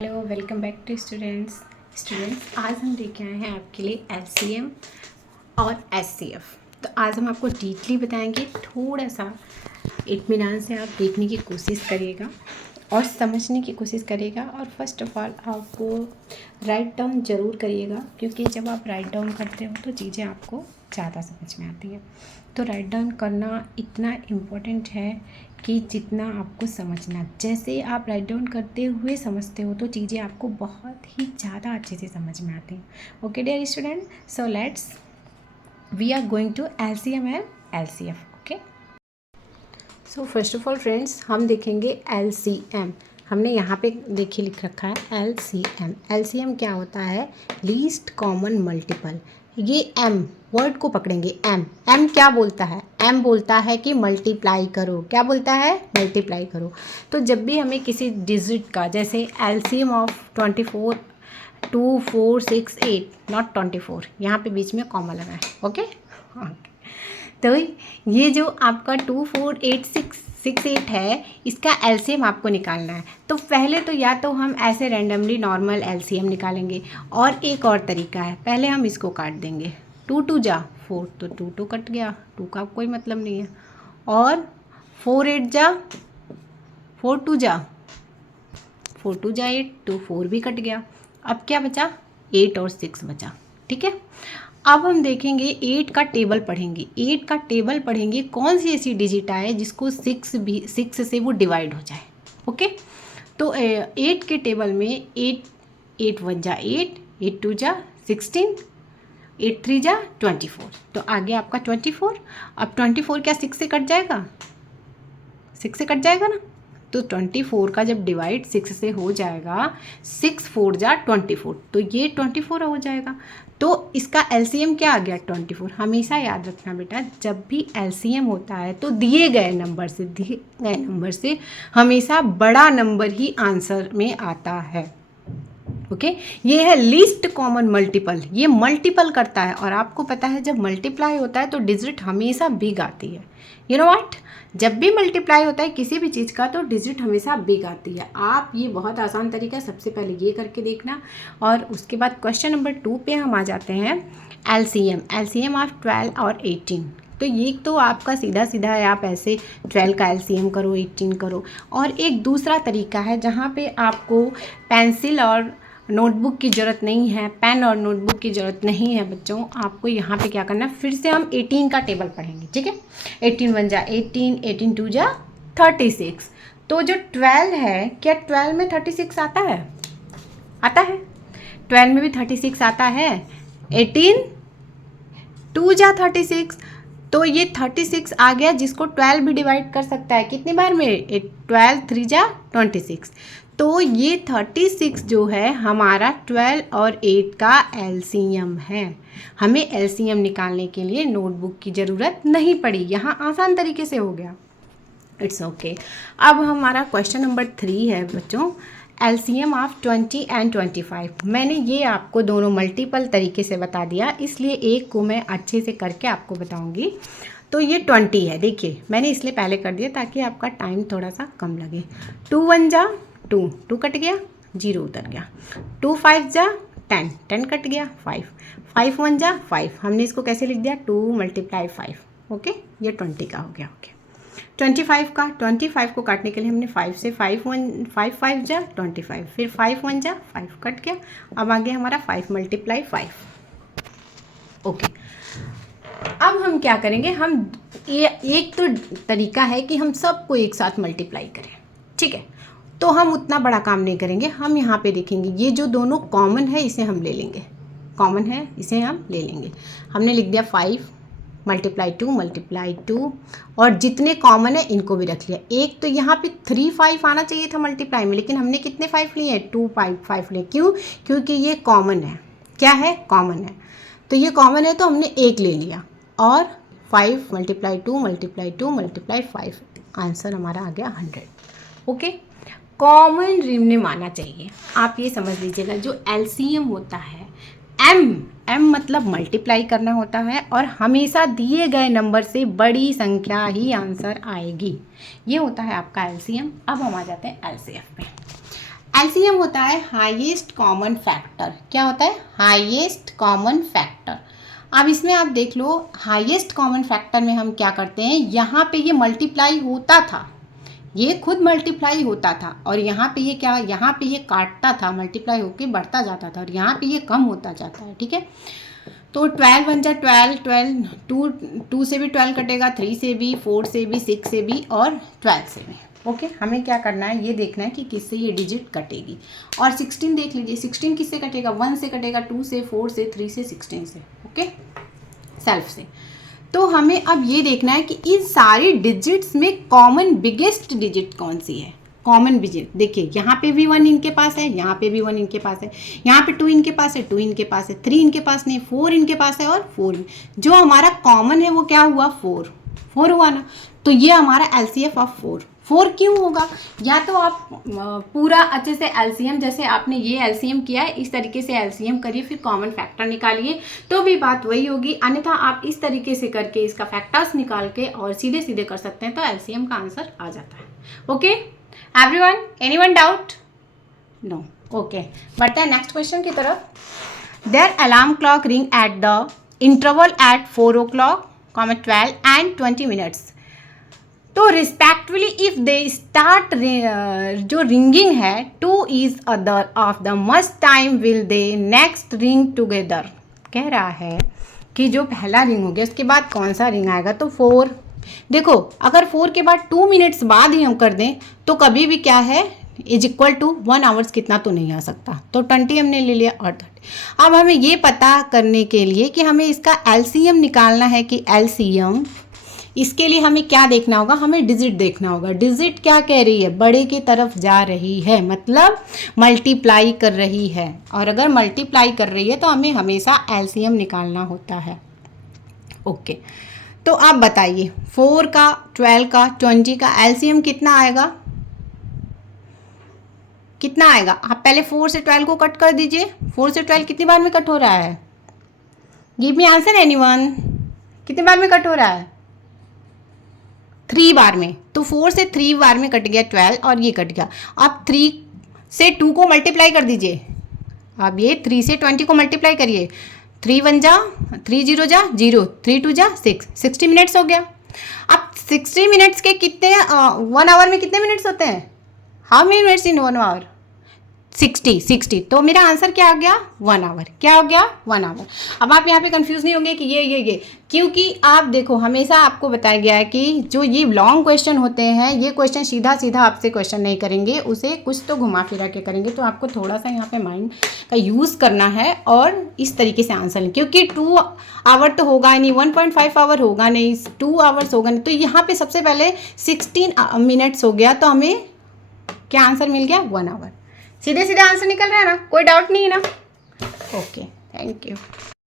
Hello, welcome back to students आज हम लेके आए हैं आपके लिए एलसीएम और एचसीएफ। तो आज हम आपको डीपली बताएंगे, थोड़ा सा इत्मीनान से आप देखने की कोशिश करिएगा और समझने की कोशिश करिएगा। और फर्स्ट ऑफ ऑल आपको राइट डाउन ज़रूर करिएगा, क्योंकि जब आप राइट डाउन करते हो तो चीज़ें आपको ज़्यादा समझ में आती है। तो राइट डाउन करना इतना इम्पोर्टेंट है कि जितना आपको समझना, जैसे आप राइट डाउन करते हुए समझते हो तो चीज़ें आपको बहुत ही ज़्यादा अच्छे से समझ में आती हैं। Okay dear student, so let's we are going to LCM and LCF. Okay, so first of all friends, हम देखेंगे एलसीएम। हमने यहाँ पे देखिए लिख रखा है एलसीएम। एलसीएम क्या होता है? Least common multiple. ये एम वर्ड को पकड़ेंगे। एम एम क्या बोलता है? एम बोलता है कि मल्टीप्लाई करो। क्या बोलता है? मल्टीप्लाई करो। तो जब भी हमें किसी डिजिट का, जैसे एलसीएम ऑफ 24 2 4 6 8, नॉट 24, यहाँ पे बीच में कॉमा लगा है। ओके, तो ये जो आपका 2 4 8 6 8 है, इसका एलसीएम आपको निकालना है। तो पहले तो या तो हम ऐसे रैंडमली नॉर्मल एलसीएम निकालेंगे, और एक और तरीका है, पहले हम इसको काट देंगे। 2 2 जा 4, तो 2 2 कट गया, 2 का कोई मतलब नहीं है। और 4 8 जा 4 2 जा 4 2 जा 8, तो 4 भी कट गया। अब क्या बचा? 8 और 6 बचा। ठीक है, अब हम देखेंगे 8 का टेबल पढ़ेंगे। 8 का टेबल पढ़ेंगे, कौन सी ऐसी डिजिट आए जिसको 6 से वो डिवाइड हो जाए। ओके, तो 8 के टेबल में 8 1 जा 8, 8 2 जा 16, 8 3 जा 24, तो आगे आपका 24। अब 24 क्या 6 से कट जाएगा? 6 से कट जाएगा ना, तो 24 का जब डिवाइड 6 से हो जाएगा, 6 4 जा 24, तो ये 24 हो जाएगा। तो इसका एलसीएम क्या आ गया? 24। हमेशा याद रखना बेटा, जब भी एलसीएम होता है तो दिए गए नंबर से हमेशा बड़ा नंबर ही आंसर में आता है। ओके, ये है लीस्ट कॉमन मल्टीपल। ये मल्टीपल करता है, और आपको पता है जब मल्टीप्लाई होता है तो डिजिट हमेशा बिग आती है। You know what? जब भी मल्टीप्लाई होता है किसी भी चीज़ का तो डिजिट हमेशा बिग आती है। आप ये बहुत आसान तरीका है, सबसे पहले ये करके देखना। और उसके बाद क्वेश्चन नंबर 2 पे हम आ जाते हैं। एलसीएम ऑफ 12 और 18। तो ये तो आपका सीधा सीधा है, आप ऐसे 12 का एलसीएम करो, 18 करो। और एक दूसरा तरीका है जहाँ पे आपको पेंसिल और नोटबुक की ज़रूरत नहीं है, पेन और नोटबुक की ज़रूरत नहीं है बच्चों। आपको यहाँ पे क्या करना है, फिर से हम 18 का टेबल पढ़ेंगे। ठीक है, 18 1 जा 18, 18 2 जा 36। तो जो 12 है, क्या 12 में 36 आता है? आता है, 12 में भी 36 आता है। 18 2 जा 36, तो ये 36 आ गया, जिसको 12 भी डिवाइड कर सकता है। कितनी बार में? 12 3 जा 26। तो ये 36 जो है हमारा 12 और 8 का एलसीएम है। हमें एलसीएम निकालने के लिए नोटबुक की ज़रूरत नहीं पड़ी, यहाँ आसान तरीके से हो गया। It's okay. अब हमारा क्वेश्चन नंबर 3 है बच्चों, एलसीएम ऑफ 20 एंड 25। मैंने ये आपको दोनों मल्टीपल तरीके से बता दिया, इसलिए एक को मैं अच्छे से करके आपको बताऊंगी। तो ये 20 है, देखिए मैंने इसलिए पहले कर दिया ताकि आपका टाइम थोड़ा सा कम लगे। 2 1 जा 2, 2 कट गया, 0 उतर गया। 2 5 जा 10, 10 कट गया, 5 5 1 जा 5। हमने इसको कैसे लिख दिया? 2 × 5। ओके, ये 20 का हो गया। ओके, 25 को काटने के लिए हमने 5 से 5 5 जा 25, फिर 5 1 जा 5 कट गया। अब आगे हमारा 5 × 5। ओके, अब हम क्या करेंगे, हम ये एक तो तरीका है कि हम सबको एक साथ मल्टीप्लाई करें। ठीक है, तो हम उतना बड़ा काम नहीं करेंगे। हम यहाँ पे देखेंगे, ये जो दोनों कॉमन है इसे हम ले लेंगे, कॉमन है इसे हम ले लेंगे। हमने लिख दिया 5 × 2, और जितने कॉमन है इनको भी रख लिया। एक तो यहाँ पे 3 5 आना चाहिए था मल्टीप्लाई में, लेकिन हमने कितने 5 लिए हैं? 2 5 लिए। क्यों? क्योंकि ये कॉमन है। क्या है? कॉमन है। तो ये कॉमन है तो हमने एक ले लिया, और 5 × 2 × 5, आंसर हमारा आ गया 100। ओके, कॉमन रिमनेम आना चाहिए। आप ये समझ लीजिएगा, जो एलसीएम होता है, एम मतलब मल्टीप्लाई करना होता है, और हमेशा दिए गए नंबर से बड़ी संख्या ही आंसर आएगी। ये होता है आपका एलसीएम। अब हम आ जाते हैं एलसीएफ पे। एलसीएम होता है हाईएस्ट कॉमन फैक्टर। क्या होता है? Highest common factor. अब इसमें आप देख लो, हाईएस्ट कॉमन फैक्टर में हम क्या करते हैं, यहाँ पे ये मल्टीप्लाई होता था, ये खुद मल्टीप्लाई होता था, और यहाँ पे ये क्या, यहाँ पे ये काटता था, मल्टीप्लाई होके बढ़ता जाता था, और यहाँ पे ये कम होता जाता है। ठीक है, तो 12 बन जा 12, 12 2 से भी 12 कटेगा, 3 से भी, 4 से भी, 6 से भी और 12 से भी। ओके, हमें क्या करना है, ये देखना है कि किससे ये डिजिट कटेगी। और 16 देख लीजिए, 16 किससे कटेगा, 1 से कटेगा, 2 से, 4 से, 3 से, 16 से। ओके, सेल्फ से। तो हमें अब ये देखना है कि इन सारी डिजिट्स में कॉमन बिगेस्ट डिजिट कौन सी है। कॉमन डिजिट देखिए, यहाँ पे भी 1 इनके पास है, यहाँ पे भी 1 इनके पास है, यहाँ पे 2 इनके पास है, 2 इनके पास है, 3 इनके पास नहीं, 4 इनके पास है, और 4 जो हमारा कॉमन है वो क्या हुआ, 4 हुआ ना। तो ये हमारा एलसीएफ ऑफ 4 क्यों होगा, या तो आप पूरा अच्छे से एलसीएम, जैसे आपने ये एलसीएम किया है इस तरीके से एलसीएम करिए, फिर कॉमन फैक्टर निकालिए, तो भी बात वही होगी। अन्यथा आप इस तरीके से करके इसका फैक्टर्स निकाल के और सीधे सीधे कर सकते हैं, तो एलसीएम का आंसर आ जाता है। Okay everyone, anyone doubt? No. Okay, बढ़ते हैं नेक्स्ट क्वेश्चन की तरफ। There alarm clock ring at the interval at 4 o'clock, 12 and 20 minutes। तो रिस्पेक्टिवली इफ दे स्टार्ट, जो रिंगिंग है, 2 is other of the much time will they next ring together। कह रहा है कि जो पहला रिंग हो गया उसके बाद कौन सा रिंग आएगा, तो 4। देखो, अगर 4 के बाद 2 मिनट्स बाद ही हम कर दें तो कभी भी क्या है, इज इक्वल टू 1 आवर्स कितना तो नहीं आ सकता, तो 20 हमने ले लिया और 30। अब हमें ये पता करने के लिए कि हमें इसका एलसीएम निकालना है कि एलसीएम, इसके लिए हमें क्या देखना होगा, हमें डिजिट देखना होगा। डिजिट क्या कह रही है, बड़े की तरफ जा रही है, मतलब मल्टीप्लाई कर रही है, और अगर मल्टीप्लाई कर रही है तो हमें हमेशा एलसीएम निकालना होता है। ओके, तो आप बताइए 4 का, 12 का, 20 का एलसीएम कितना आएगा, कितना आएगा? आप पहले 4 से 12 को कट कर दीजिए। 4 से 12 कितनी बार में कट हो रहा है, गिव मी आंसर एनीवन, कितनी बार में कट हो रहा है? 3 बार में। तो 4 से 3 बार में कट गया 12, और ये कट गया। अब 3 से 2 को मल्टीप्लाई कर दीजिए, अब ये 3 से 20 को मल्टीप्लाई करिए, 3 1 जा, 3 0 जा 0, 3 2 जा 6, 60 मिनट्स हो गया। अब 60 मिनट्स के कितने, 1 आवर में कितने मिनट्स होते हैं, how many minutes in 1 hour, 60। तो मेरा आंसर क्या आ गया, 1 आवर। क्या हो गया, 1 आवर। अब आप यहाँ पे कंफ्यूज नहीं होंगे कि ये, क्योंकि आप देखो हमेशा आपको बताया गया है कि जो ये लॉन्ग क्वेश्चन होते हैं, ये क्वेश्चन सीधा सीधा आपसे क्वेश्चन नहीं करेंगे, उसे कुछ तो घुमा फिरा के करेंगे। तो आपको थोड़ा सा यहाँ पे माइंड का यूज़ करना है और इस तरीके से आंसर लें, क्योंकि 2 आवर तो होगा नहीं, 1.5 आवर होगा नहीं, 2 आवर्स होगा नहीं। तो यहाँ पे सबसे पहले 16 मिनट्स हो गया, तो हमें क्या आंसर मिल गया, 1 आवर। सीधे सीधे आंसर निकल रहा है ना, कोई डाउट नहीं है ना। Okay, thank you.